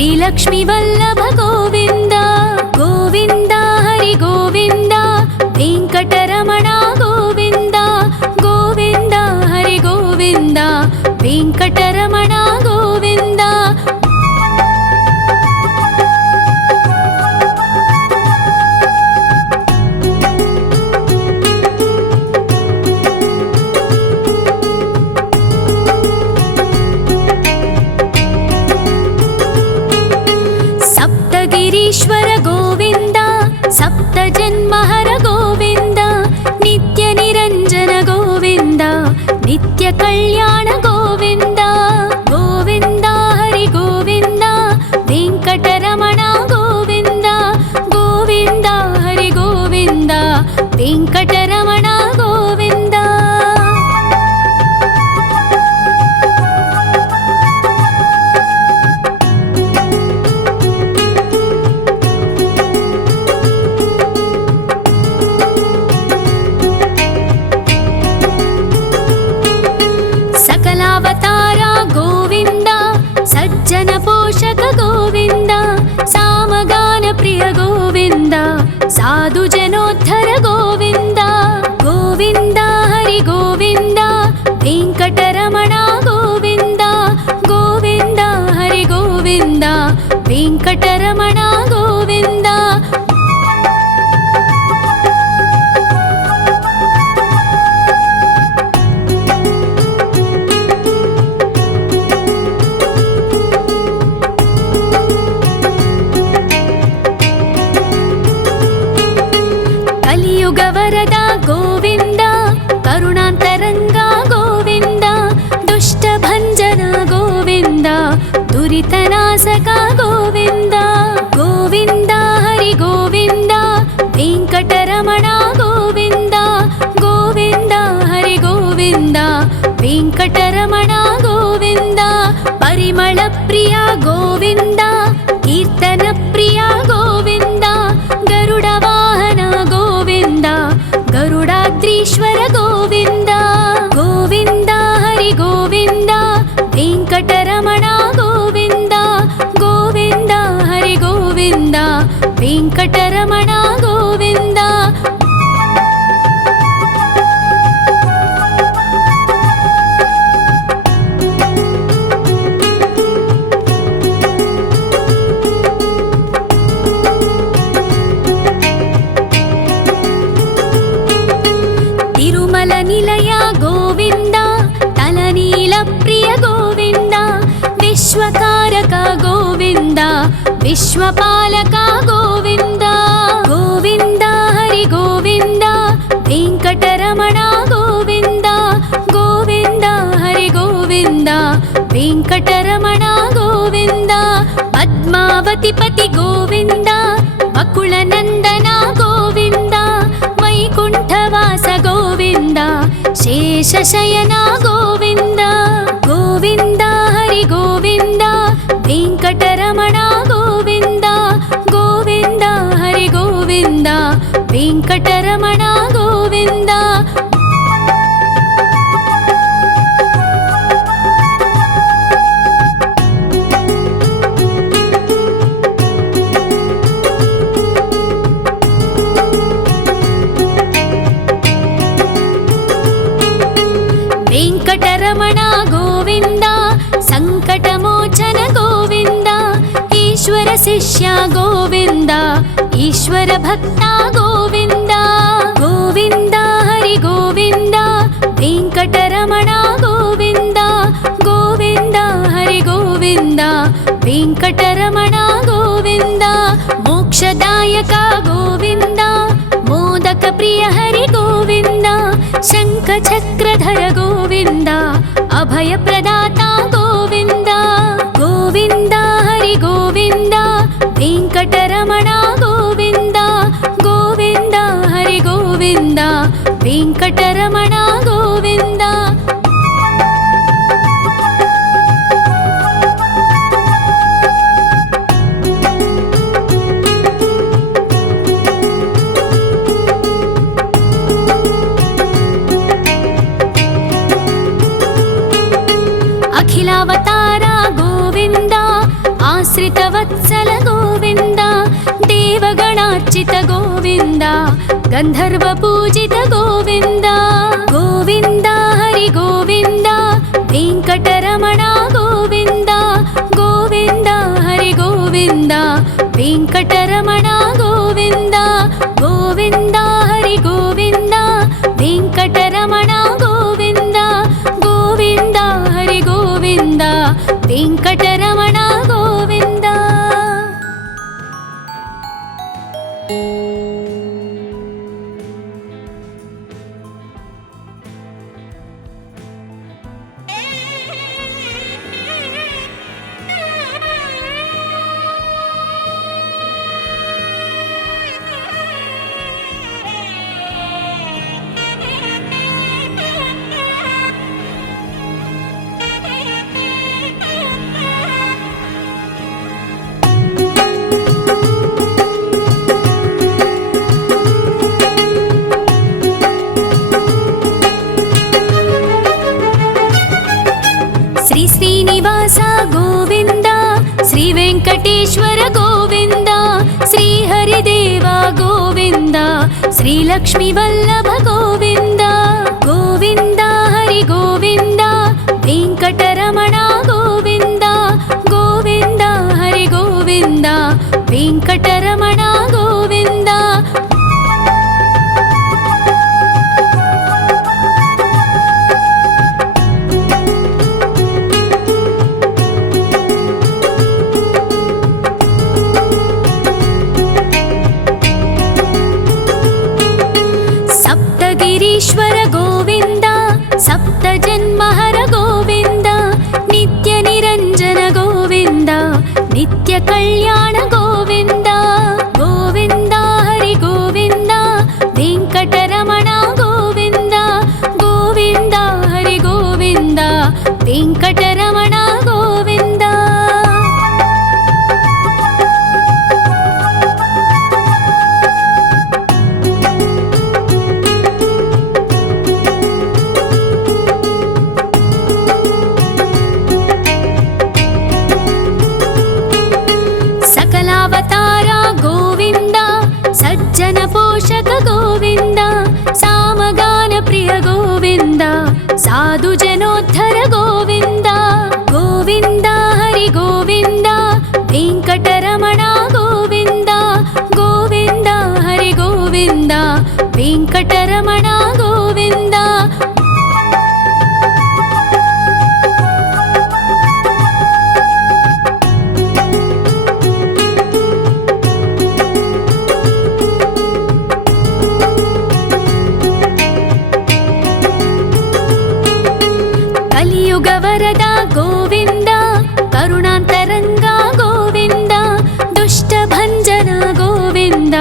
श्रीलक्ष्मी वल्लभ गोविन्द गोविन्द हरि गोविन्द वेङ्कटरमण गोविन्द गोविन्द हरि गोविन्द वेङ्कटरमण गोविन्द ईश्वर गोविन्द सप्तजन्महर गोविन्द नित्य निरञ्जन गोविन्द नित्य कल्याण गोविन्द गोविन्द हरि गोविन्द वेङ्कटरमण गोविन्द गोविन्द हरि गोविन्द वेङ्कटरमण गोविन्द सकलावतारा गोविन्द सज्जन पोषक गोविन्द सामगान प्रिय गोविन्द साधु जनोद्धर गोविन्द गोविन्द हरि गोविन्द वेङ्कटरमण गोविन्द गोविन्द हरि गोविन्द वेङ्कटरमण गोविन्द वरद गोविन्द करुणान्तरङ्ग गोविन्द दुष्टभञ्जन गोविन्द दुरितनाशक गोविन्द गोविन्द हरि गोविन्द वेङ्कटरमण गोविन्द गोविन्द हरि गोविन्द वेङ्कटरमण गोविन्द परिमल प्रिय गोविन्द कीर्तन प्रिय गोविन्द गरुड वाहन गोविन्द गरुडाद्रीश्वर गोविन्द गोविन्द हरि गोविन्द वेङ्कटरमण गोविन्द गोविन्द हरि गोविन्द वेङ्कटरमण गोविन्द तिरुमल निलय गोविन्द तलनील प्रिय गोविन्द विश्वकारक गोविन्द विश्वपालक गोविन्द गोविन्द हरि गोविन्द वेङ्कटरमण गोविन्द गोविन्द हरि गोविन्द वेङ्कटरमण गोविन्द पद्मावती पति गोविन्द बकुलनन्दन गोविन्द वैकुण्ठवास गोविन्द शेषशयन गोविन्द गोविन्द हरि गोविन्द वेङ्कटरमण गोविन्द गोविन्द हरि गोविन्द वेङ्कटरमण गोविन्द वेङ्कटरमण गोविन्द सङ्कटमोचन गोविन्द ईश्वर शिष्य गोविन्द ईश्वर भक्त गोविन्द गोविन्द हरि गोविन्द वेङ्कटरमण गोविन्द गोविन्द हरि गोविन्द वेङ्कटरमण गोविन्द मोक्षदायक गोविन्द मोदक प्रिय हरि गोविन्द शङ्खचक्रधर गोविन्द अभयप्रदाता गोविन्द गोविन्द हरि गोविन्द वेङ्कटरमण गोविन्द गोविन्द हरि गोविन्द वेङ्कटरमण गोविन्द वत्सल गोविन्द देवगणार्चित गोविन्द गन्धर्वपूजित गोविन्द गोविन्द हरि गोविन्द वेङ्कटरमण गोविन्द गोविन्द हरि गोविन्द वेङ्कटरमण गोविन्द गोविन्द हरि गोविन्द वेङ्कटरमण गोविन्द गोविन्द हरि गोविन्द वेङ्कटरमण गोविन्द। श्री श्रीनिवास गोविन्द श्री वेङ्कटेश्वर गोविन्द श्री हरिदेव गोविन्द श्री लक्ष्मीवल्लभ गोविन्द गोविन्द हरि गोविन्द वेङ्कटरमण गोविन्द गोविन्द हरि गोविन्द वेङ्कटरमण गोविन्द। सप्तगिरीश्वर गोविन्द सप्तजन्महर गोविन्द नित्यनिरञ्जन गोविन्द नित्यकल्याण गोविन्द गोविन्द हरि गोविन्द वेङ्कटरमण गोविन्द गोविन्द हरि गोविन्द वेङ्कटरमण गोविन्द। सकलावतारा गोविन्द सज्जन पोषक गोविन्द सामगान प्रिय गोविन्द साधु जनोद्धर गोविन्द गोविन्द हरि गोविन्द वेङ्कटरमण गोविन्द गोविन्द हरि गोविन्द वेङ्कटरमण गोविन्द। कलियुगवरद गोविन्द करुणान्तरङ्ग गोविन्द दुष्टभञ्जन गोविन्द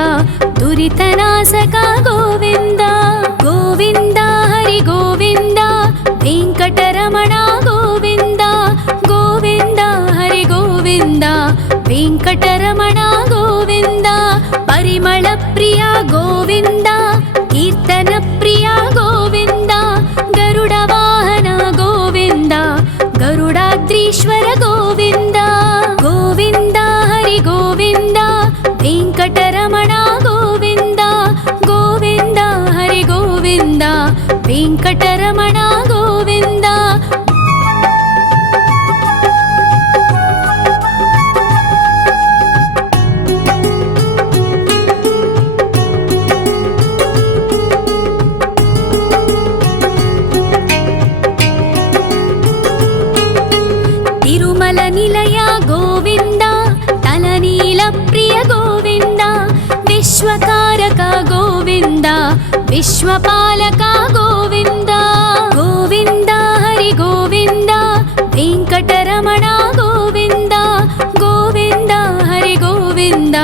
दुरितनाशक गोविन्द गोविन्द हरि गोविन्द वेङ्कटरमण गोविन्द गोविन्द हरि गोविन्द वेङ्कटरमण गोविन्द। परिमलप्रिय गोविन्द कीर्तनप्रिय गोविन्द गरुडवाहन गोविन्द गरुडाद्रीश्वर गोविन्द गोविन्द हरि गोविन्द वेङ्कटरमण गोविन्द गोविन्द हरि गोविन्द वेङ्कटरमण गोविन्द। तिरुमल निलय गोविन्द तलनील प्रिय गोविन्द विश्वकारक गोविन्द विश्वपालक गोविन्द गोविन्द हरि गोविन्द वेङ्कटरमण गोविन्द गोविन्द हरि गोविन्द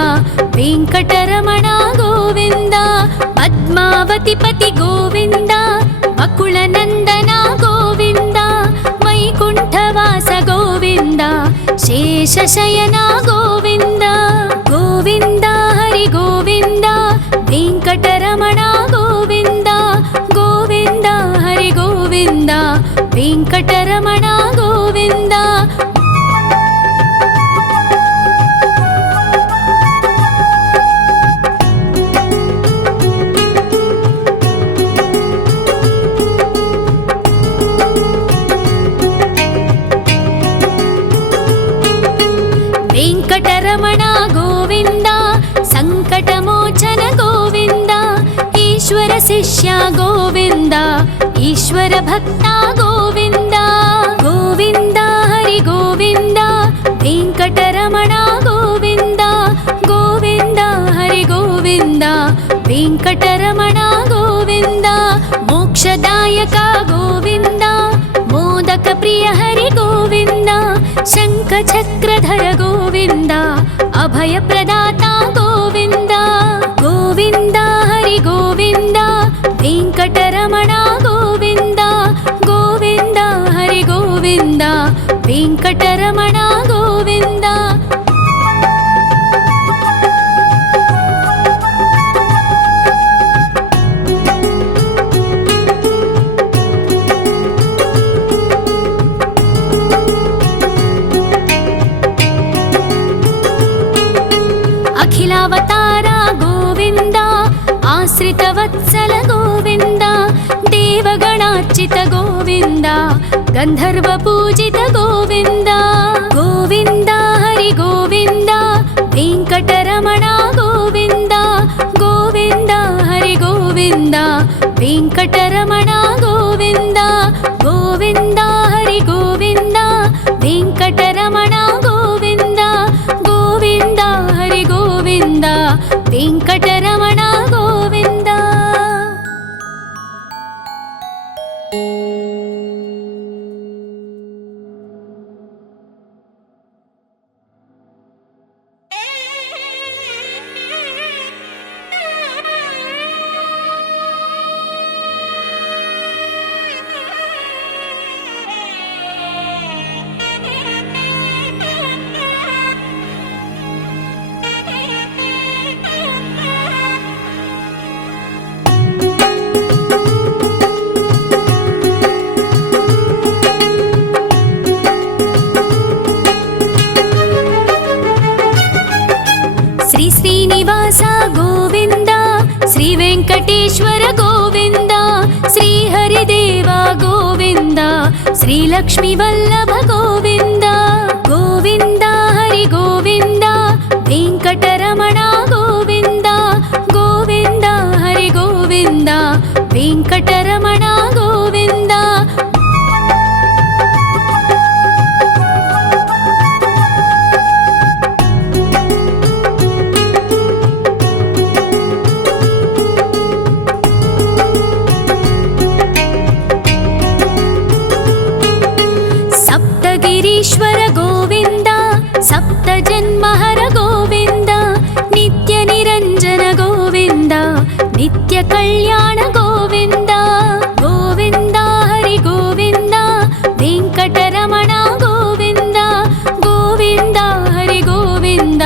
वेङ्कटरमण गोविन्द। पद्मावतिपति गोविन्द बकुलनन्दन गोविन्द वैकुण्ठवास गोविन्द शेषशयन गोविन्द गोविन्द हरि गोविन्द वेङ्कटरमण गोविन्द गोविन्द हरि गोविन्द वेङ्कटरमण गोविन्द। వెంకటరమణ గోవింద సంకటమోచన గోవింద ఈశ్వర శిష్య గోవింద ఈశ్వర భక్త గోవింద గోవింద హరి గోవింద వెంకటరమణ గోవింద గోవింద హరి గోవింద వెంకటరమణ గోవింద మోక్షదాయక గోవింద మోదక ప్రియ హరి గోవింద శంఖ చక్రధర గోవింద అభయ ప్రదాత గోవింద గోవింద హరి గోవింద వెంకటరమణ గోవింద గోవింద హరి గోవింద వెంకటరమణ గోవింద అఖిలావతార గోవింద ఆశ్రితవత్సల గోవింద దేవగణార్చిత గోవింద గంధర్వ పూజిత గోవింద గోవింద హరి గోవింద వెంకటరమణ గోవింద గోవింద హరి గోవింద వెంకటరమణ గోవింద గోవింద హరి గోవింద వెంకటరమణ గోవింద గోవింద హరి గోవింద వెంకటరమణ గోవింద శ్రీ శ్రీనివాస గోవింద శ్రీ వెంకటేశ్వర గోవింద శ్రీ హరిదేవ గోవింద శ్రీ లక్ష్మీ వల్లభ గోవింద గోవింద హరి గోవింద వెంకటరమణ గోవింద గోవింద హరి గోవింద వెంకటరమణ గోవింద సప్తగిరీశ్వర గోవింద సప్త జన్మహర గోవింద నిత్య నిరంజన గోవింద నిత్య కళ్యాణ గోవింద గోవింద హరి గోవింద వెంకటరమణ గోవింద గోవింద హరి గోవింద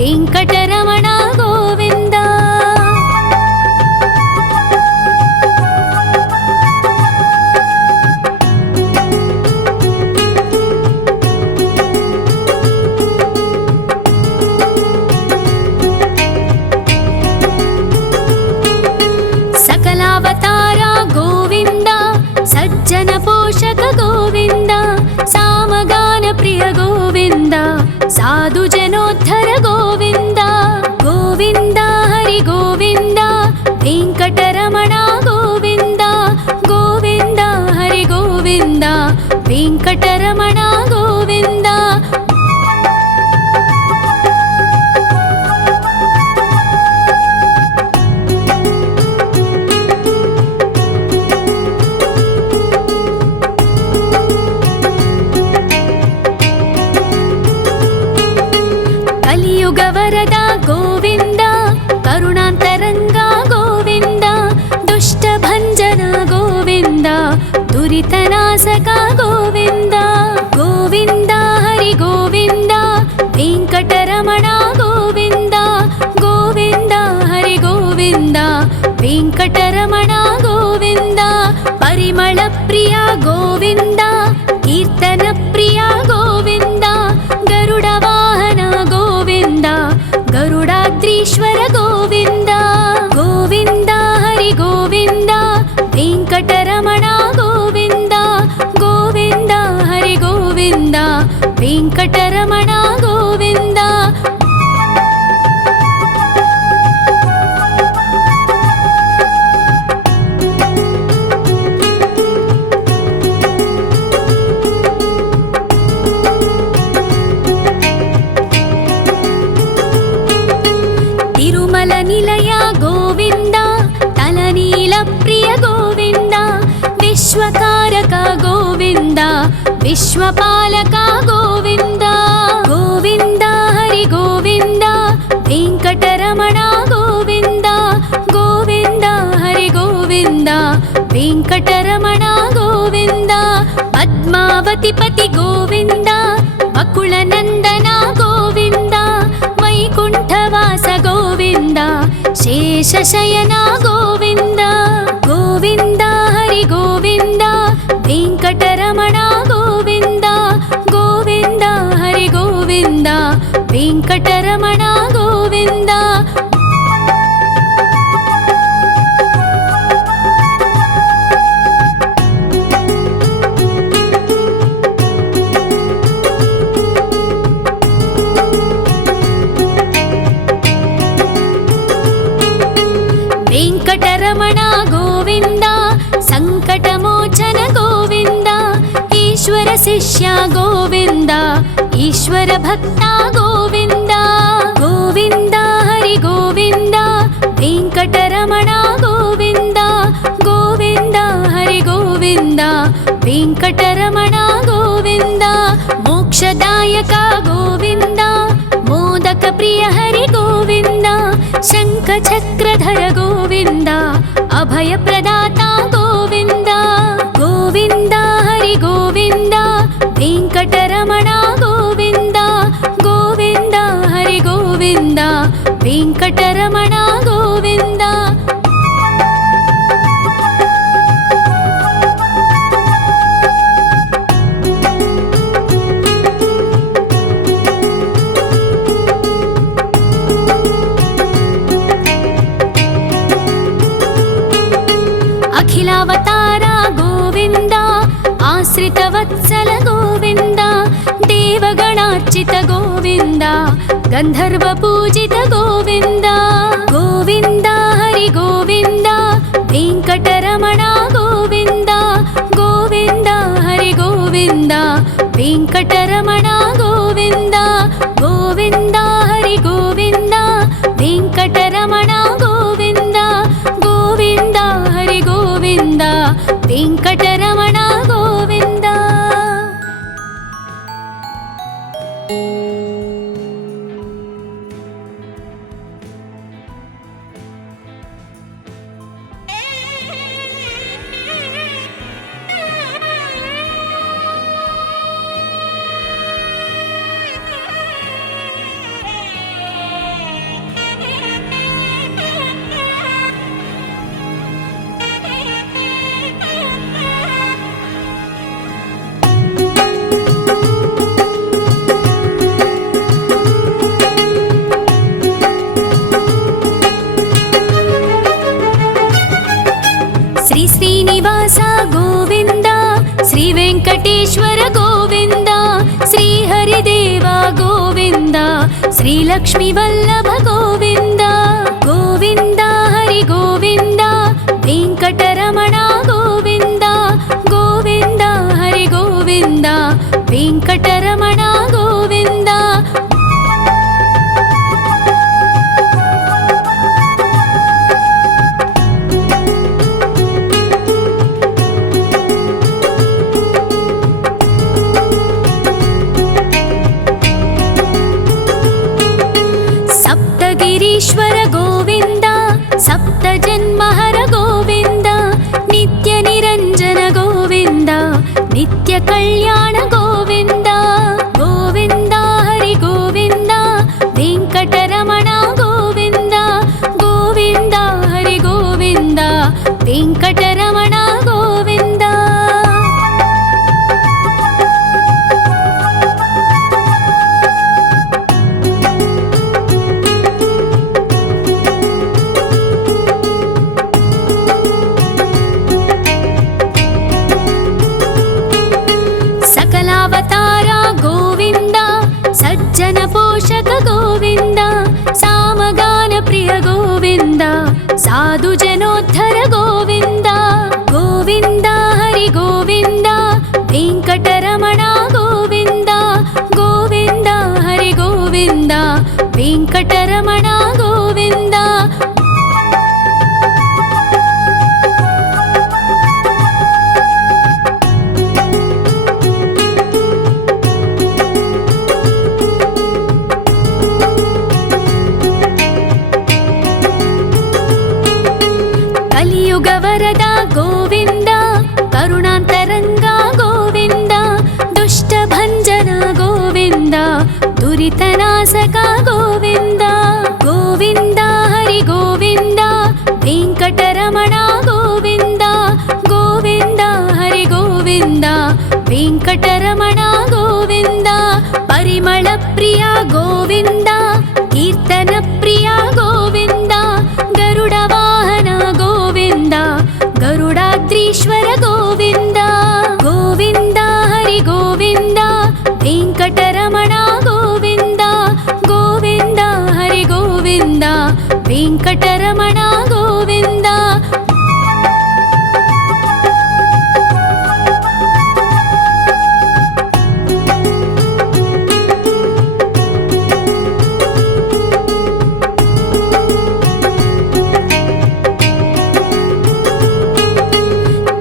వెంకటరమణ గోవింద సకలావతార గోవింద సజ్జన పోషక గోవింద సామగాన ప్రియ గోవింద సాధు జనోద్ధర గోవింద గోవింద హరి గోవింద వెంకటరమణ గోవింద గోవింద హరి గోవింద వెంకటరమణ గోవింద కలియుగ వరద గోవింద కరుణాంతరంగ గోవింద దుష్ట భంజన గోవింద దురితనాశక గోవింద గోవింద హరి గోవింద వెంకటరమణ గోవింద గోవింద హరి గోవింద వెంకటరమణ గోవింద పరిమళ ప్రియ గోవింద కీర్తన ప్రియ గోవింద గరుడ వాహన గోవింద గరుడాద్రీశ్వర గోవింద గోవింద హరి గోవింద వెంకటరమణ గోవింద గోవింద హరి గోవింద వెంకటరమణ గోవింద निर्मलनिलय गोविन्द तलनीलप्रिय गोविन्द विश्वकारक गोविन्द विश्वपालक गोविन्द गोविन्द हरि गोविन्द वेङ्कटरमण गोविन्द गोविन्द हरि गोविन्द वेङ्कटरमण गोविन्द पद्मावतिपति गोविन्द अकुलनन्दन गोविन्द वैकुण्ठवास गोविन्द शेषशयन गोविन्द गोविन्द हरि गोविन्द वेङ्कटरमण गोविन्द गोविन्द हरि गोविन्द वेङ्कटरमण गोविन्द वेङ्कटरमण गोविन्द सङ्कटमोचन गोविन्द ईश्वर शिष्य गोविन्द ईश्वर भक्ता गोविन्द गोविन्द हरि गोविन्द वेङ्कटरमण गोविन्द गोविन्द हरि गोविन्द वेङ्कटरमण गोविन्द मोक्षदायक गोविन्द मोदक प्रिय हरि गोविन्द शङ्खचक्रधर गोविन्द अभयप्रदाता गोविन्द गोविन्द हरि गोविन्द वेङ्कटरमण गोविन्द गोविन्द हरि गोविन्द वेङ्कटरमण गोविन्द अखिलावतार गोविन्द आश्रितवत्सल गोविन्द देवगणार्चित गोविन्द गन्धर्वपूजित गोविन्द गोविन्द हरि गोविन्द वेङ्कटरमण गोविन्द गोविन्द हरि गोविन्द वेङ्कटरमण गोविन्द गोविन्द हरि गोविन्द वेङ्कटरमण गोविन्द गोविन्द हरि गोविन्द वेङ्कटरमण गोविन्द श्री श्रीनिवास गोविन्द श्री वेङ्कटेश्वर गोविन्द श्री हरिदेव गोविन्द श्री लक्ष्मीवल्लभ गोविन्द गोविन्द हरि गोविन्द वेङ्कटरमण गोविन्द गोविन्द हरि गोविन्द वेङ्कटरमण गोविन्द ईश्वर गोविन्द सप्तजन्महर गोविन्द नित्यनिरञ्जन गोविन्द नित्यकल्याण गोविन्द गोविन्द हरि गोविन्द वेङ्कटरमण गोविन्द गोविन्द हरि गोविन्द वेङ्कटरमण गोविन्द सकलावतार गोविन्द सज्जन पोषक गोविन्द सामगान प्रिय गोविन्द साधु जनोद्धर गोविन्द गोविन्द हरि गोविन्द वेङ्कटरमण गोविन्द गोविन्द हरि गोविन्द वेङ्कटरमण गोविन्द ವರದ ಗೋವಿಂದ ಕರುಣಾಂತರಂಗ ಗೋವಿಂದ ದುಷ್ಟಭಂಜನ ಗೋವಿಂದ ದುರಿತನಾಶಕ ಗೋವಿಂದ ಗೋವಿಂದ ಹರಿ ಗೋವಿಂದ ವೆಂಕಟರಮಣ ಗೋವಿಂದ ಗೋವಿಂದ ಹರಿ ಗೋವಿಂದ ವೆಂಕಟರಮಣ ಗೋವಿಂದ ಪರಿಮಳ ಪ್ರಿಯ ಗೋವಿಂದ ಕೀರ್ತನ ಪ್ರಿಯ ಗೋವಿಂದ ಗರುಡ ವಾಹನ ಗೋವಿಂದ ಗರುಡಾದ್ರೀಶ್ವರ ಗೋವಿಂದ ಗೋವಿಂದ ಹರಿ ಗೋವಿಂದ ವೆಂಕಟರಮಣ ಗೋವಿಂದ ಗೋವಿಂದ ಹರಿ ಗೋವಿಂದ ವೆಂಕಟರಮಣ ಗೋವಿಂದ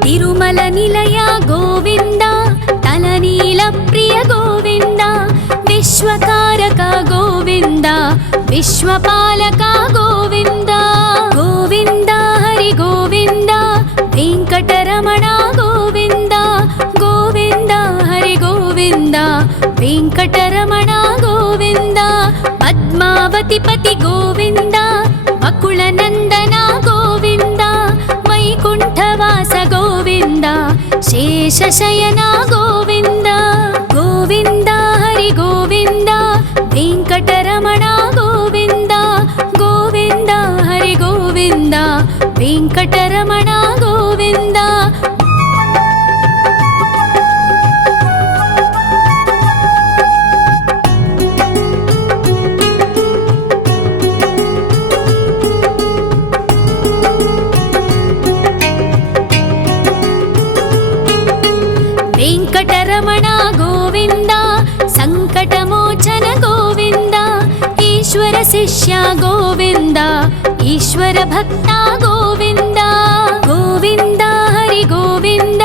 ತಿರುಮಲ ನಿಲಯ ಗೋವಿಂದ ತಲನೀಲ ಪ್ರಿಯ ಗೋವಿಂದ ವಿಶ್ವಕಾರಕ ಗೋವಿಂದ ವಿಶ್ವಪಾಲಕ ಗೋವಿಂದ ಗೋವಿಂದ ಹರಿ ಗೋವಿಂದ ವೆಂಕಟರಮಣ ಗೋವಿಂದ ಗೋವಿಂದ ಹರಿ ಗೋವಿಂದ ವೆಂಕಟರಮಣ ಗೋವಿಂದ ಪದ್ಮಾವತಿ ಪತಿ ಗೋವಿಂದ ಬಕುಳನಂದನ ಗೋವಿಂದ ವೈಕುಂಠವಾಸ ಗೋವಿಂದ ಶೇಷಶಯನ ಗೋವಿಂದ ಗೋವಿಂದ ಹರಿ ಗೋವಿಂದ ವೆಂಕಟರಮಣ ಗೋವಿಂದ ಗೋವಿಂದ ಹರಿ ಗೋವಿಂದ ವೆಂಕಟರಮಣ ಗೋವಿಂದ ವೆಂಕಟರಮಣ ಗೋವಿಂದ ಸಂಕಟಮೋಚನ ಗೋವಿಂದ ಈಶ್ವರ ಶಿಷ್ಯ ಗೋವಿಂದ ಈಶ್ವರ ಭಕ್ತ ಗೋವಿಂದ ಗೋವಿಂದ ಹರಿ ಗೋವಿಂದ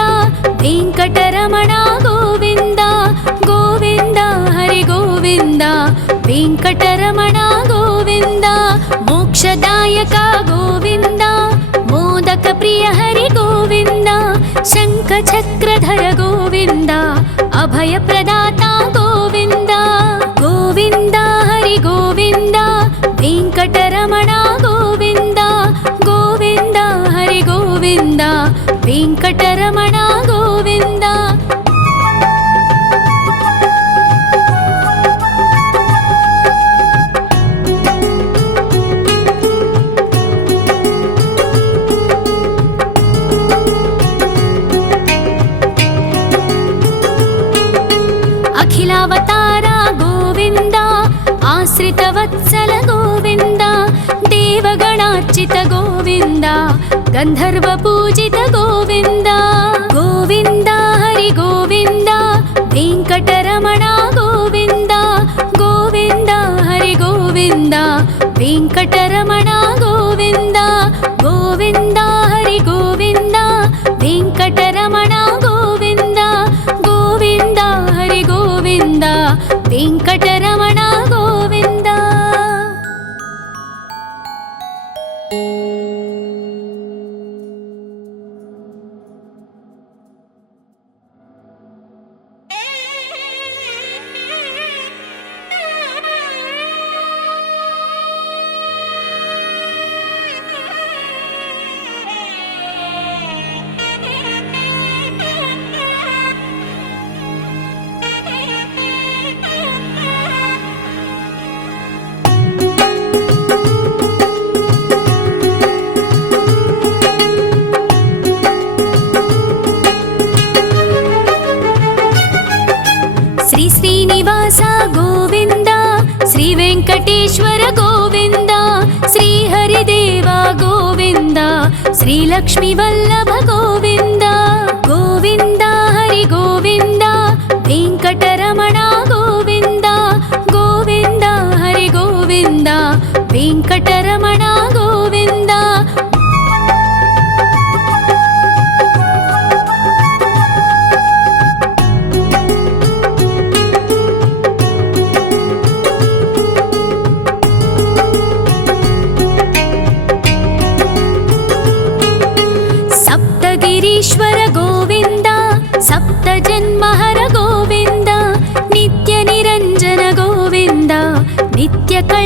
ವೆಂಕಟರಮಣ ಗೋವಿಂದ ಗೋವಿಂದ ಹರಿ ಗೋವಿಂದ ವೆಂಕಟರಮಣ ಗೋವಿಂದ ಮೋಕ್ಷದಾಯಕ ಗೋವಿಂದ ಮೋದಕ ಪ್ರಿಯ ಹರಿ ಗೋವಿಂದ ಶಂಖ ಚಕ್ರಧರ ಗೋವಿಂದ ಅಭಯ ಪ್ರದಾತ ಗೋವಿಂದ ಗೋವಿಂದ ಹರಿ ಗೋವಿಂದ ವೆಂಕಟರಮಣ ಗೋವಿಂದ ಗೋವಿಂದ ಹರಿ ಗೋವಿಂದ ವೆಂಕಟರಮಣ ಗೋವಿಂದ ಅಖಿಲಾವತಾರ ಗೋವಿಂದ ಆಶ್ರಿತ ವತ್ಸಲ ಗೋವಿಂದ ದೇವಗಣಾರ್ಚಿತ ಗೋವಿಂದ ಗಂಧರ್ವ ಪೂಜಿತ ಗೋವಿಂದ ಗೋವಿಂದ ಹರಿ ಗೋವಿಂದ ವೆಂಕಟರಮಣ ಗೋವಿಂದ ಗೋವಿಂದ ಹರಿ ಗೋವಿಂದ ವೆಂಕಟರಮಣ ಗೋವಿಂದ ಗೋವಿಂದ ಹರಿ ಗೋವಿಂದ ವೆಂಕಟರಮಣ ಗೋವಿಂದ ಗೋವಿಂದ ಹರಿ ಗೋವಿಂದ ವೆಂಕಟರಮಣ ಗೋವಿಂದ ಶ್ರೀನಿವಾಸ ಗೋವಿಂದ ಶ್ರೀ ವೆಂಕಟೇಶ್ವರ ಗೋವಿಂದ ಶ್ರೀ ಹರಿದೇವ ಗೋವಿಂದ ಶ್ರೀ ಲಕ್ಷ್ಮೀ ವಲ್ಲಭ ಗೋವಿಂದ ಗೋವಿಂದ ಹರಿ ಗೋವಿಂದ ವೆಂಕಟರಮಣ ಗೋವಿಂದ ಗೋವಿಂದ ಹರಿ ಗೋವಿಂದ ವೆಂಕಟರಮಣ ಗೋವಿಂದ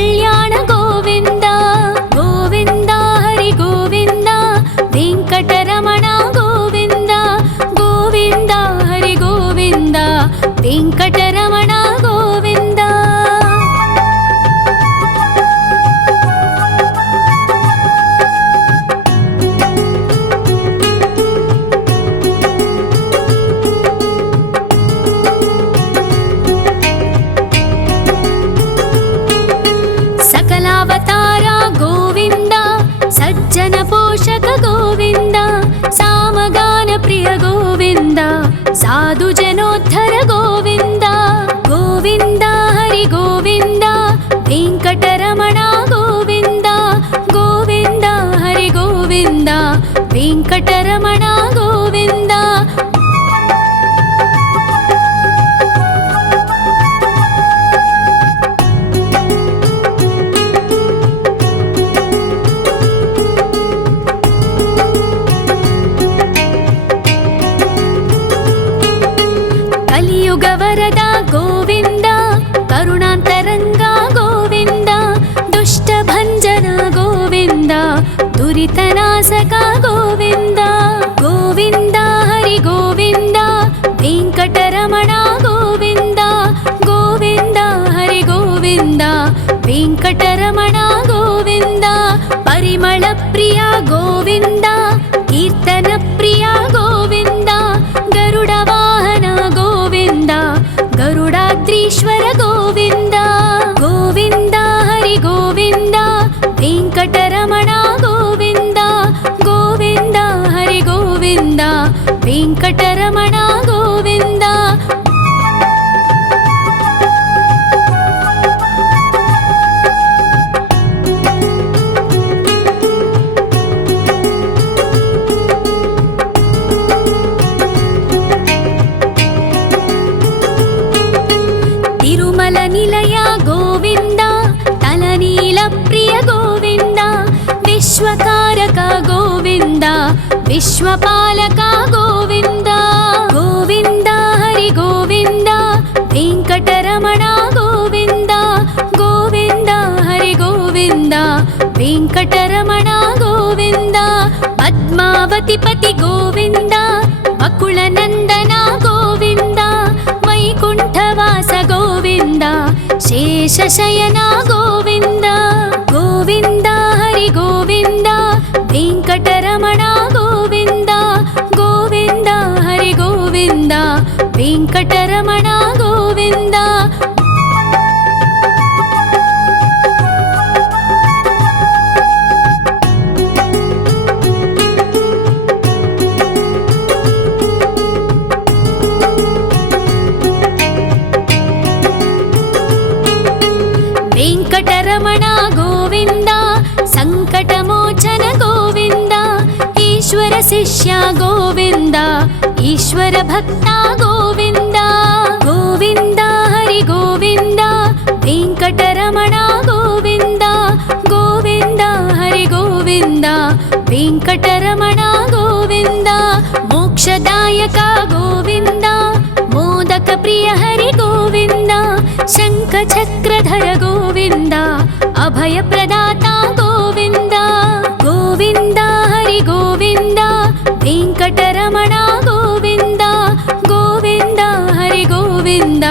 ಕಲ್ಯಾಣ ಗೋವಿಂದ ಗೋವಿಂದ ಹರಿ ಗೋವಿಂದ ವೆಂಕಟರಮಣ ಗೋವಿಂದ ಗೋವಿಂದ ಹರಿ ಗೋವಿಂದ ವೆಂಕಟರಮಣ ಗೋವಿಂದ. सकलावतार गोविंद सज्जन पोषक गोविंद सामगान प्रिय गोविंद साधु जनोद्धर गोविंद गोविंद हरि गोविंद वेंकटरमण गोविंद गोविंद हरि गोविंद वेंकटरमण गोविंद. ಕಲಿಯುಗ ವರದ ಗೋವಿಂದ ಕರುಣಾಂತರಂಗ ಗೋವಿಂದ ದುಷ್ಟ ಭಂಜನ ಗೋವಿಂದ ದುರಿತನಾಶಕ ಗೋವಿಂದ ಗೋವಿಂದ ಹರಿ ಗೋವಿಂದ ವೆಂಕಟರಮಣ ಗೋವಿಂದ ಗೋವಿಂದ ಹರಿ ಗೋವಿಂದ ವೆಂಕಟರಮಣ ಗೋವಿಂದ. ಪರಿಮಳ ಪ್ರಿಯ ಗೋವಿಂದ ಕೀರ್ತನ ಪ್ರಿಯ ಗೋವಿಂದ ಗರುಡ ವಾಹನ ಗೋವಿಂದ ಗರುಡಾದ್ರೀಶ್ವರ ಗೋವಿಂದ ಗೋವಿಂದ ಹರಿ ಗೋವಿಂದ ವೆಂಕಟರಮಣ ಗೋವಿಂದ ಗೋವಿಂದ ಹರಿ ಗೋವಿಂದ ವೆಂಕಟರಮಣ ಗೋವಿಂದ. ತಿರುಮಲ ನಿಲಯ ಗೋವಿಂದ ತಲನೀಲ ಪ್ರಿಯ ಗೋವಿಂದ ವಿಶ್ವಕಾರಕ ಗೋವಿಂದ ವಿಶ್ವಪಾಲಕ ಗೋವಿಂದ ಗೋವಿಂದ ಹರಿ ಗೋವಿಂದ ವೆಂಕಟರಮಣ ಗೋವಿಂದ ಗೋವಿಂದ ಹರಿ ಗೋವಿಂದ ವೆಂಕಟರಮಣ ಗೋವಿಂದ. ಪದ್ಮಾವತಿ ಪತಿ ಗೋವಿಂದ ಬಕುಳ ನಂದನ ಗೋವಿಂದ ವೈಕುಂಠವಾಸ ಗೋವಿಂದ ಶೇಷಶಯನ ಗೋವಿಂದ ಗೋವಿಂದ ಹರಿ ಗೋವಿಂದ ವೆಂಕಟರಮಣ ಗೋವಿಂದ ಗೋವಿಂದ ಹರಿ ಗೋವಿಂದ ವೆಂಕಟರಮಣ ಗೋವಿಂದ. ವೆಂಕಟರಮಣ ಗೋವಿಂದ ಸಂಕಟಮೋಚನ ಗೋವಿಂದ ಈಶ್ವರ ಶಿಷ್ಯ ಗೋವಿಂದ ಈಶ್ವರ ಭಕ್ತ ಗೋವಿಂದ ಗೋವಿಂದ ಹರಿ ಗೋವಿಂದ ವೆಂಕಟರಮಣ ಗೋವಿಂದ ಗೋವಿಂದ ಹರಿ ಗೋವಿಂದ ವೆಂಕಟರಮಣ ಗೋವಿಂದ. ಮೋಕ್ಷದಾಯಕ ಗೋವಿಂದ ಮೋದಕ ಪ್ರಿಯ ಹರಿ ಗೋವಿಂದ ಶಂಖ ಚಕ್ರಧರ ಗೋವಿಂದ ಅಭಯ ಪ್ರದಾತ ಗೋವಿಂದ ಗೋವಿಂದ ಹರಿ ಗೋವಿಂದ ವೆಂಕಟರಮಣ ಗೋವಿಂದ ಗೋವಿಂದ ಹರಿ ಗೋವಿಂದ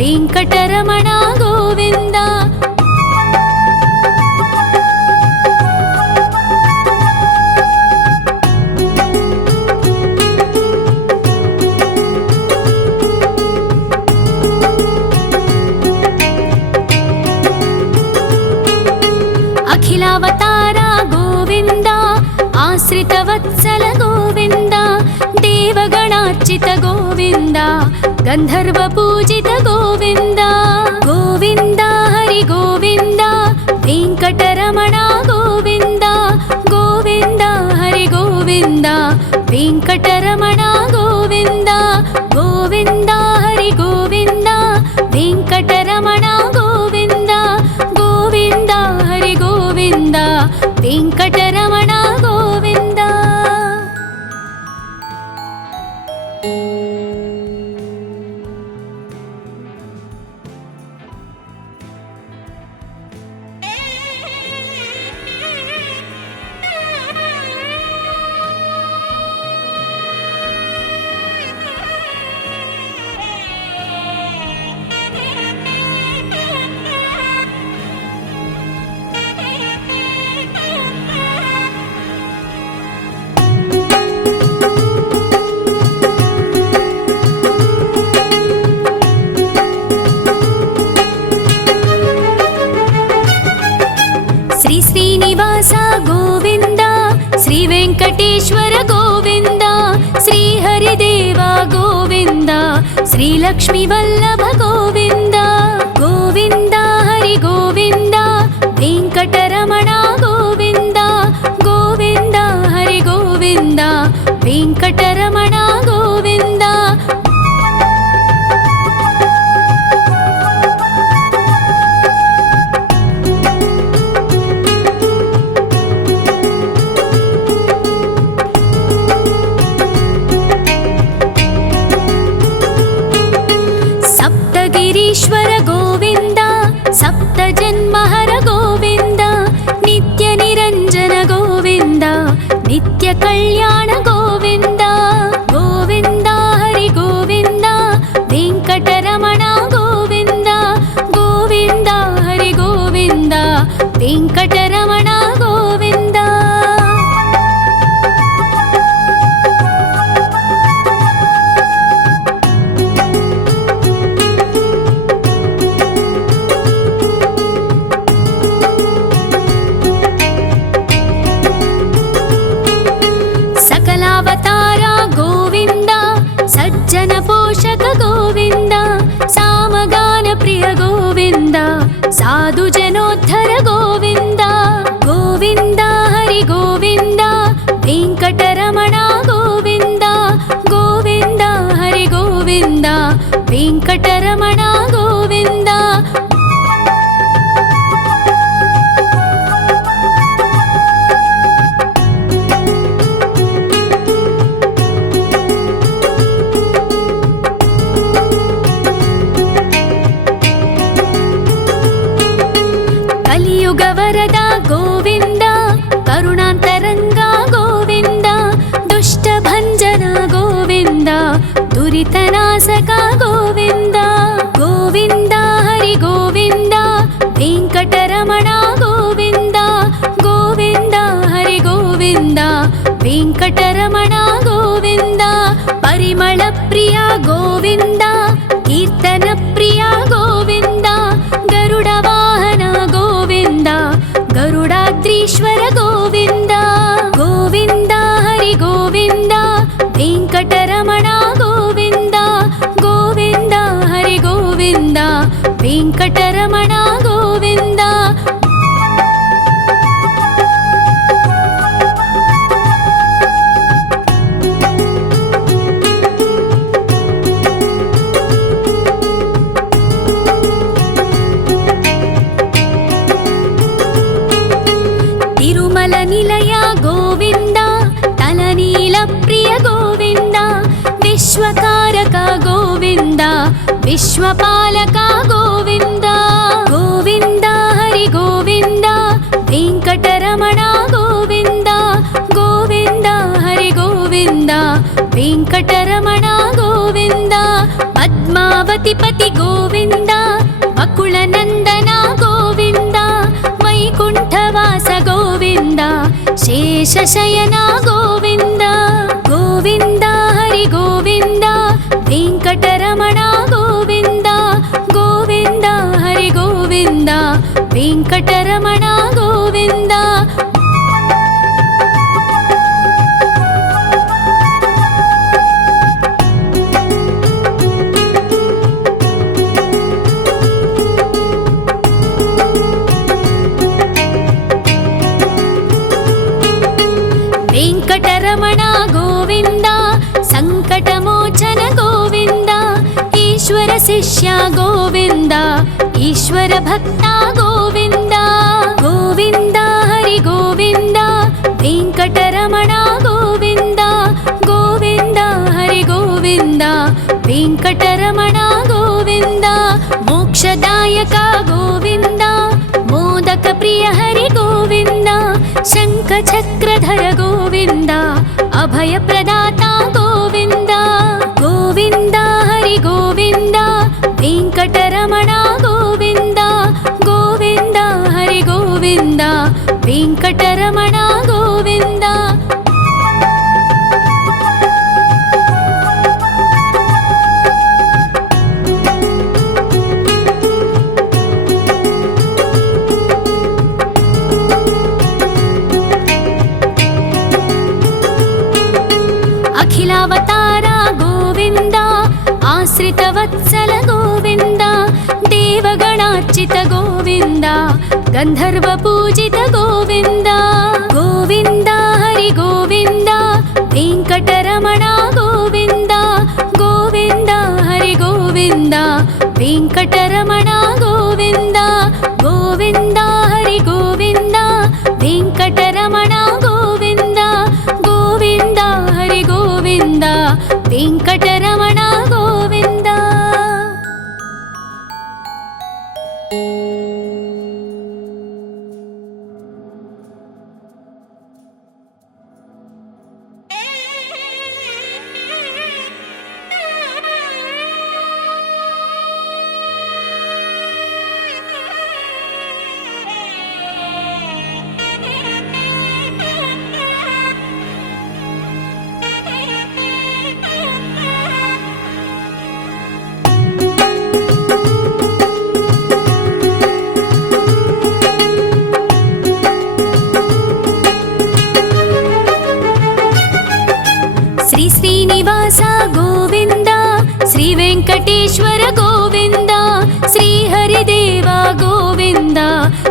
ವೆಂಕಟರಮಣ ಗೋವಿಂದ. ಅಖಿಲಾವತಾರ ಗೋವಿಂದ ಆಶ್ರಿತ ವತ್ಸಲ ಗೋವಿಂದ ದೇವಗಣಾರ್ಚಿತ ಗೋವಿಂದ ಗಂಧರ್ವ ಪೂಜಿತ ಗೋವಿಂದ ಗೋವಿಂದ ಹರಿ ಗೋವಿಂದ ವೆಂಕಟರಮಣ ಗೋವಿಂದ ಗೋವಿಂದ ಹರಿ ಗೋವಿಂದ ವೆಂಕಟರಮಣ ಗೋವಿಂದ ಗೋವಿಂದ ಹರಿ ಗೋವಿಂದ ವೆಂಕಟರಮಣ ಗೋವಿಂದ ಗೋವಿಂದ ಹರಿ ಗೋವಿಂದ ವೆಂಕಟರಮಣ ಗೋವಿಂದ. శ్రీనివాస గోవింద, శ్రీ వెంకటేశ్వర గోవింద, శ్రీహరిదేవ గోవింద, శ్రీలక్ష్మీ వల్లభ గోవింద. గోవింద హరి గోవింద, వెంకటరమణ గోవింద, గోవింద హరి గోవింద, వెంకటరమణ గోవింద. సప్తగిరీశ్వర గోవింద, సప్త జన్మహర గోవింద, నిత్య నిరంజన గోవింద, నిత్య కళ్యాణ గోవింద. గోవింద హరి గోవింద, వెంకటరమణ గోవింద, గోవింద హరి గోవింద, వెంకటరమణ గోవింద. సకలావతార గోవింద, సజ్జన పోషక గోవింద, సామగాన ప్రియ గోవింద, సాధు జనోద్ధర గోవింద. గోవింద హరి గోవింద, వెంకటరమణ గోవింద, గోవింద హరి గోవింద, వెంకటరమణ గోవింద. కలియుగ వరద గోవింద, కరుణాంతరంగ గోవింద, దుష్ట భంజన గోవింద, దురితనాశక గోవింద. గోవింద హరి గోవింద, వెంకటరమణ గోవింద, గోవింద హరి గోవింద, వెంకటరమణ గోవింద. పరిమళ ప్రియ గోవింద, కీర్తన ప్రియ గోవింద, గరుడ వాహన గోవింద, గరుడాద్రీశ్వర గోవింద. గోవింద హరి గోవింద, వెంకటరమణ గోవింద, గోవింద హరి గోవింద, వెంకటరమణ గోవింద. తిరుమల నిలయ గోవింద, తలనీల ప్రియ గోవింద, విశ్వకారక గోవింద, విశ్వపాలక గోవింద. గోవింద హరి గోవింద, వెంకటరమణ గోవింద, గోవింద హరి గోవింద, వెంకటరమణ గోవింద. పద్మావతి పతి గోవింద, వకుళ నందన గోవింద, వైకుంఠవాస గోవింద, శేషశయన గోవింద. గోవింద హరి గోవింద, వెంకటరమణ గోవింద, గోవింద హరి గోవింద, వెంకటరమణ గోవింద. వెంకటరమణ గోవింద, సంకటమోచన గోవింద, ఈశ్వర శిష్య గోవింద, ఈశ్వర భక్త గోవింద. గోవింద హరి గోవింద, వెంకటరమణ గోవింద, గోవింద హరి గోవింద, వెంకటరమణ గోవింద. మోక్షదాయక గోవింద, మోదక ప్రియ హరి గోవింద, శంఖ చక్రధర గోవింద, అభయ ప్రదాత గోవింద. గోవింద హరి గోవింద, వెంకటరమణ గోవింద, గోవింద హరి గోవింద, వెంకటరమణ గోవింద. अखिलावतार गोविन्द आश्रितवत्सल गोविन्द देवगणार्चित गोविन्द गन्धर्वपूजित गोविन्द गोविन्द हरि गोविन्द वेङ्कटरमण गोविन्द गोविन्द हरि गोविन्द वेङ्कटरमण गोविन्द गोविन्द हरि गोविन्द वेङ्कटरमण गोविन्द गोविन्द हरि गोविन्द वेङ्कटरमण गोविन्द। श्री श्रीनिवास गोविन्द श्री वेङ्कटेश्वर गोविन्द श्री हरिदेव गोविन्द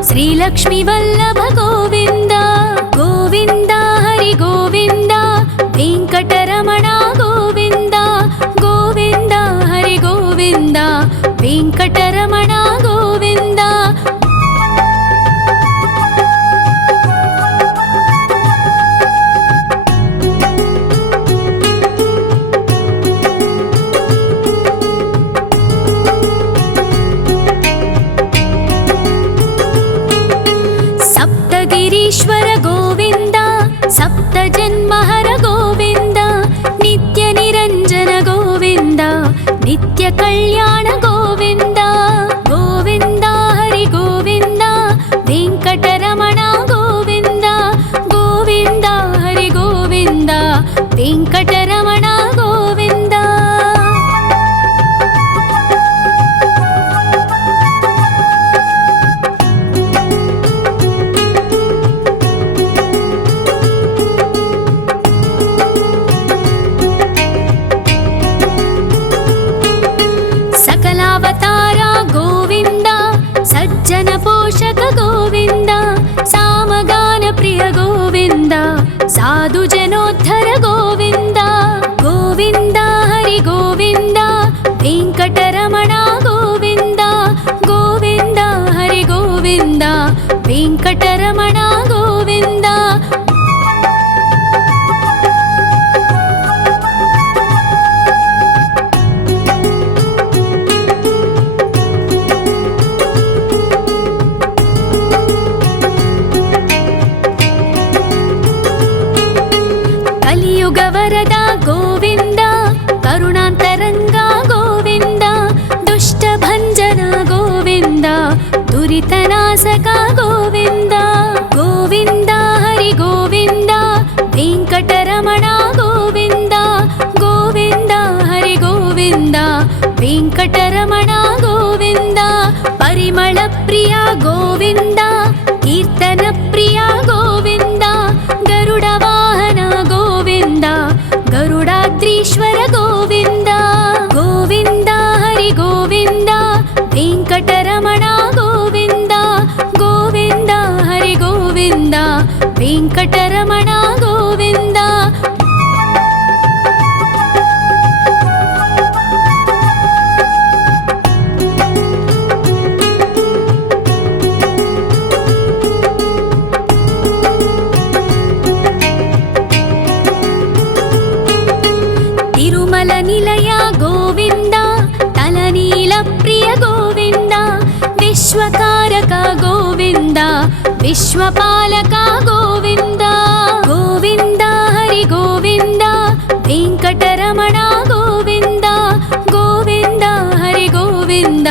श्री लक्ष्मीवल्लभ गोविन्द गोविन्द हरि गोविन्द वेङ्कटरमण गोविन्द गोविन्द हरि गोविन्द वेङ्कटरमण गोविन्द। सप्तगिरीश्वर गोविन्द सप्तजन्महर गोविन्द नित्यनिरञ्जन गोविन्द नित्यकल्याण गोविन्द गोविन्द हरि गोविन्द वेङ्कटरमण गोविन्द गोविन्द हरि गोविन्द वेङ्कटरमण गोविन्द। सकलावतार गोविन्द सज्जन पोषक गोविन्द सामगान प्रिय गोविन्द साधु जनोद्धर गोविन्द गोविन्द हरि गोविन्द वेङ्कटरमण गोविन्द गोविन्द हरि गोविन्द वेङ्कटरमण गोविन्द। कलियुगवरद गोविन्द करुणान्तरङ्ग गोविन्द दुष्टभञ्जन गोविन्द दुरितनाशक गोविन्द गोविन्द हरि गोविन्द वेङ्कटरमण गोविन्द गोविन्द हरि गोविन्द वेङ्कटरमण गोविन्द। परिमलप्रिय गोविन्द कीर्तनप्रिय गोविन्द गरुडवाहन गोविन्द गरुडाद्रीश्वर गोविन्द गोविन्द हरि गोविन्द वेङ्कटरमण गोविन्द गोविन्द हरि गोविन्द वेङ्कटरमण गोविन्द। तिरुमल निलय गोविन्द तलनील प्रिय गोविन्द विश्वकारक गोविन्द विश्वपालक गोविन्द गोविन्द हरि गोविन्द वेङ्कटरमण गोविन्द गोविन्द हरि गोविन्द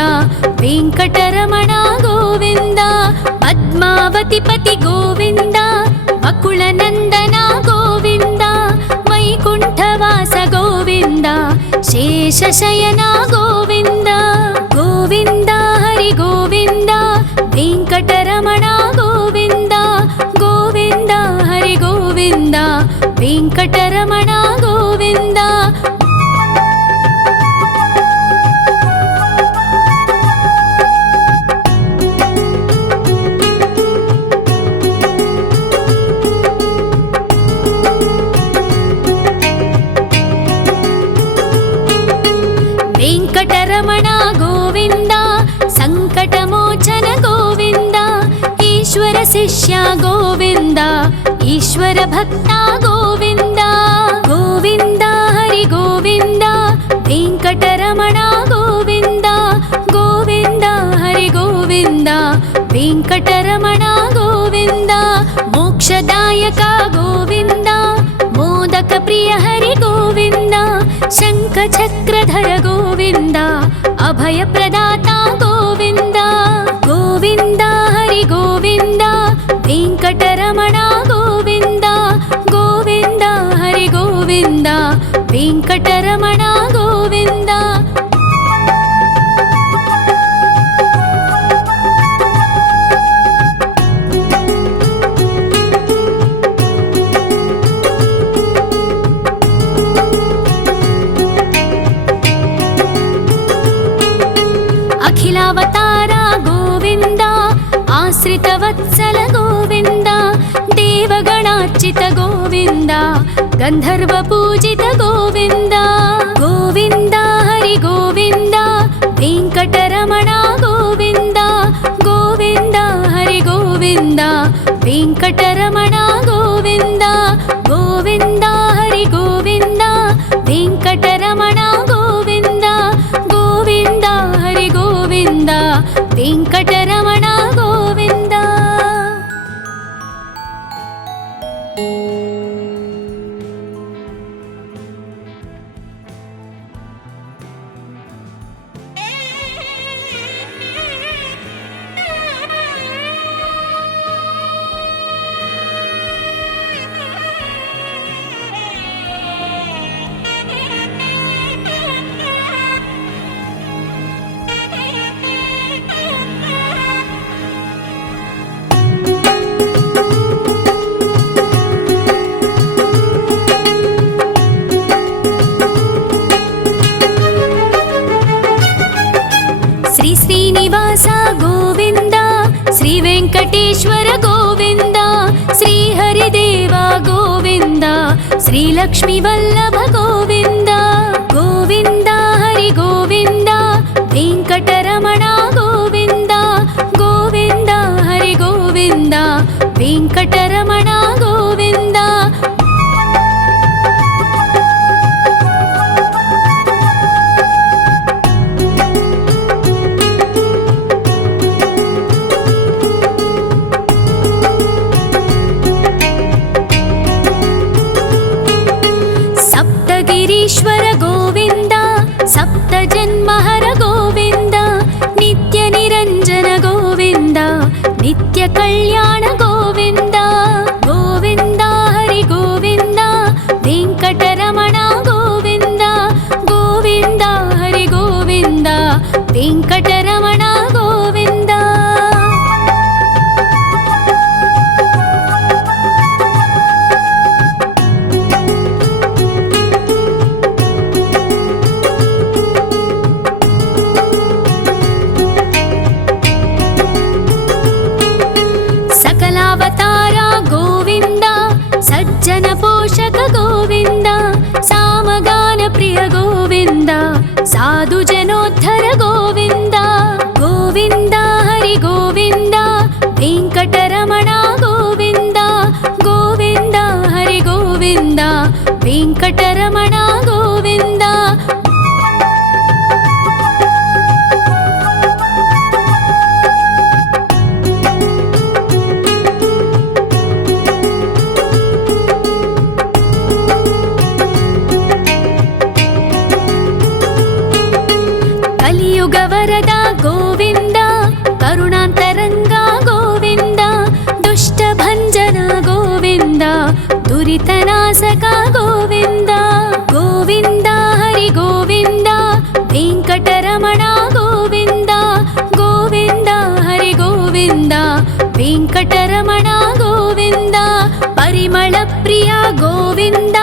वेङ्कटरमण गोविन्द। पद्मावतिपति गोविन्द वकुलनन्दन गोविन्द वैकुण्ठवास गोविन्द शेषशयन गोविन्द गोविन्द हरि गोविन्द वेङ्कटरमण गोविन्द गोविन्द हरि गोविन्द वेङ्कटरमण गोविन्द। ಗೋವಿಂದ. ವೆಂಕಟರಮಣ ಗೋವಿಂದ, ಸಂಕಟಮೋಚನ ಗೋವಿಂದ, ಈಶ್ವರ ಶಿಷ್ಯ ಗೋವಿಂದ, ಈಶ್ವರ ಭಕ್ತ ಗೋವಿಂದ. ಗೋವಿಂದ ಹರಿ ಗೋವಿಂದ, ವೆಂಕಟರಮಣ ಗೋವಿಂದ, ಗೋವಿಂದ ಹರಿ ಗೋವಿಂದ, ವೆಂಕಟರಮಣ ಗೋವಿಂದ. ಮೋಕ್ಷದಾಯಕ ಗೋವಿಂದ, ಮೋದಕ ಪ್ರಿಯ ಹರಿ ಗೋವಿಂದ, ಶಂಖ ಚಕ್ರಧರ ಗೋವಿಂದ, ಅಭಯ ಪ್ರದಾತ ಗೋವಿಂದ. ಗೋವಿಂದ ಹರಿ ಗೋವಿಂದ, ವೆಂಕಟರಮಣ ಗೋವಿಂದ, ಗೋವಿಂದ ಹರಿ ಗೋವಿಂದ, ವೆಂಕಟರಮಣ ಗೋವಿಂದ. ಅಖಿಲಾವತಾರ ಗೋವಿಂದ, ಆಶ್ರಿತ ವತ್ಸಲ ಗೋವಿಂದ, ದೇವಗಣಾರ್ಚಿತ ಗೋವಿಂದ, ಗಂಧರ್ವ ಪೂಜಿತ ಗೋವಿಂದ. ಗೋವಿಂದ ಹರಿ ಗೋವಿಂದ, ವೆಂಕಟರಮಣ ಗೋವಿಂದ, ಗೋವಿಂದ ಹರಿ ಗೋವಿಂದ, ವೆಂಕಟರಮಣ ಗೋವಿಂದ. ಗೋವಿಂದ ಹರಿ ಗೋವಿಂದ, ವೆಂಕಟರಮಣ ಗೋವಿಂದ, ಗೋವಿಂದ ಹರಿ ಗೋವಿಂದ, ವೆಂಕಟರಮಣ ಗೋವಿಂದ. ಶ್ರೀ ಶ್ರೀನಿವಾಸ ಗೋವಿಂದ, ಶ್ರೀ ವೆಂಕಟೇಶ್ವರ ಗೋವಿಂದ, ಶ್ರೀ ಹರಿದೇವ ಗೋವಿಂದ, ಶ್ರೀ ಲಕ್ಷ್ಮೀ ವಲ್ಲಭ ಗೋವಿಂದ. ಗೋವಿಂದ ಹರಿ ಗೋವಿಂದ, ವೆಂಕಟರಮಣ ಗೋವಿಂದ, ಗೋವಿಂದ ಹರಿ ಗೋವಿಂದ, ವೆಂಕಟರಮಣ ಗೋವಿಂದ. ಸಪ್ತಗಿರೀಶ್ವರ ಗೋವಿಂದ, ಸಪ್ತ ಜನ್ಮಹರ ಗೋವಿಂದ, ನಿತ್ಯ ನಿರಂಜನ ಗೋವಿಂದ, ನಿತ್ಯ ಕಲ್ಯಾಣ ಗೋವಿಂದ. ಗೋವಿಂದ ಹರಿ ಗೋವಿಂದ, ವೆಂಕಟರಮಣ ಗೋವಿಂದ, ಗೋವಿಂದ ಹರಿ ಗೋವಿಂದ, ವೆಂಕಟರಮಣ ಗೋವಿಂದ. ಸಕಲಾವತಾರ ಗೋವಿಂದ, ಸಜ್ಜನ ಪೋಷಕ ಗೋವಿಂದ, ಸಾಮಗಾನ ಪ್ರಿಯ ಗೋವಿಂದ, ಸಾಧು ಜನೋದ್ಧರ ಗೋವಿಂದ. ಗೋವಿಂದ ಹರಿ ಗೋವಿಂದ, ವೆಂಕಟರಮಣ ಗೋವಿಂದ, ಗೋವಿಂದ ಹರಿ ಗೋವಿಂದ, ವೆಂಕಟರಮಣ ಗೋವಿಂದ. ಕಲಿಯುಗ ವರದ ಗೋವಿಂದ, ಕರುಣಾಂತರಂಗ ಗೋವಿಂದ, ದುಷ್ಟ ಭಂಜನ ಗೋವಿಂದ, ದುರಿತನಾಶಕ ಗೋವಿಂದ. ಗೋವಿಂದ ಹರಿ ಗೋವಿಂದ, ವೆಂಕಟರಮಣ ಗೋವಿಂದ, ಗೋವಿಂದ ಹರಿ ಗೋವಿಂದ, ವೆಂಕಟರಮಣ ಗೋವಿಂದ. ಪರಿಮಳ ಪ್ರಿಯ ಗೋವಿಂದ,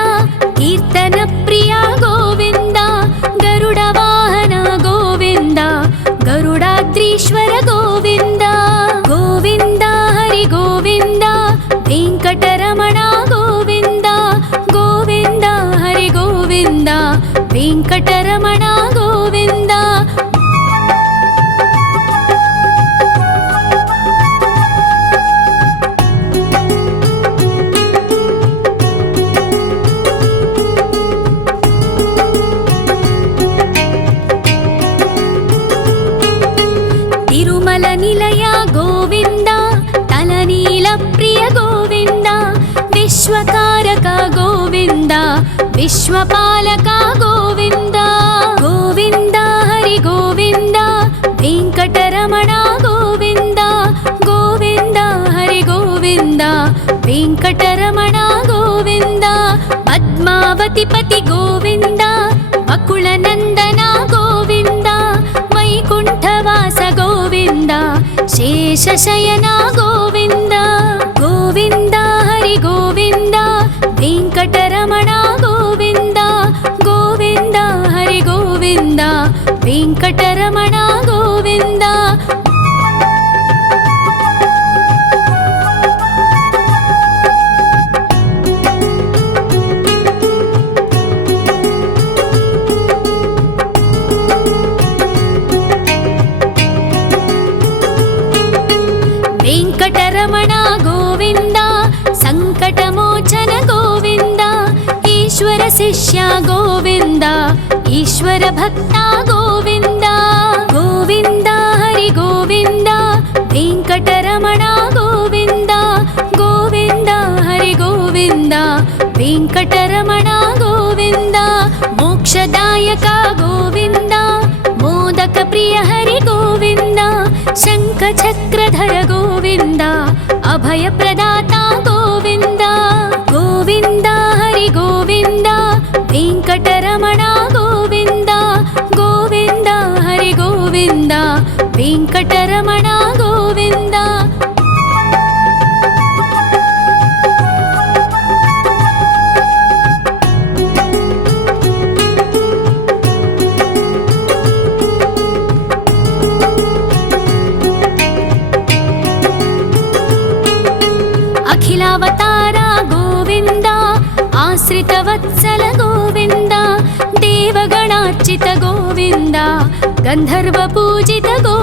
ಕೀರ್ತನ ಪ್ರಿಯ प्रिय गोविन्द विश्वकारक गोविन्द विश्वपालक गोविन्द गोविन्द हरि गोविन्द वेङ्कटरमण गोविन्द गोविन्द हरि गोविन्द वेङ्कटरमण गोविन्द पद्मावतिपति गोविन्द अकुलनन्दन गोविन्द वैकुण्ठवास गोविन्द शेषशयन गोविन्द गोविन्द हरि गोविन्द वेङ्कटरमण गोविन्द गोविन्द हरि गोविन्द वेङ्कटरमण गोविन्द वेङ्कटरमण गोविन्द सङ्कटमोचन गोविन्द ईश्वर शिष्य गोविन्द ईश्वर भक्ता गोविन्द गोविन्द हरि गोविन्द वेङ्कटरमण गोविन्द गोविन्द हरि गोविन्द वेङ्कटरमण गोविन्द मोक्षदायक गोविन्द मोदक प्रिय हरि गोविन्द शङ्खचक्रधर गोविन्द अभयप्रदाता गोविन्द गोविन्द हरि गोविन्द वेङ्कटरमण गोविन्द गोविन्द हरि गोविन्द वेङ्कटरमण गोविन्द अखिलावतार गोविन्द आश्रितवत्सल गोविन्द देवगणार्चित गोविन्द गन्धर्वपूजित गोविन्द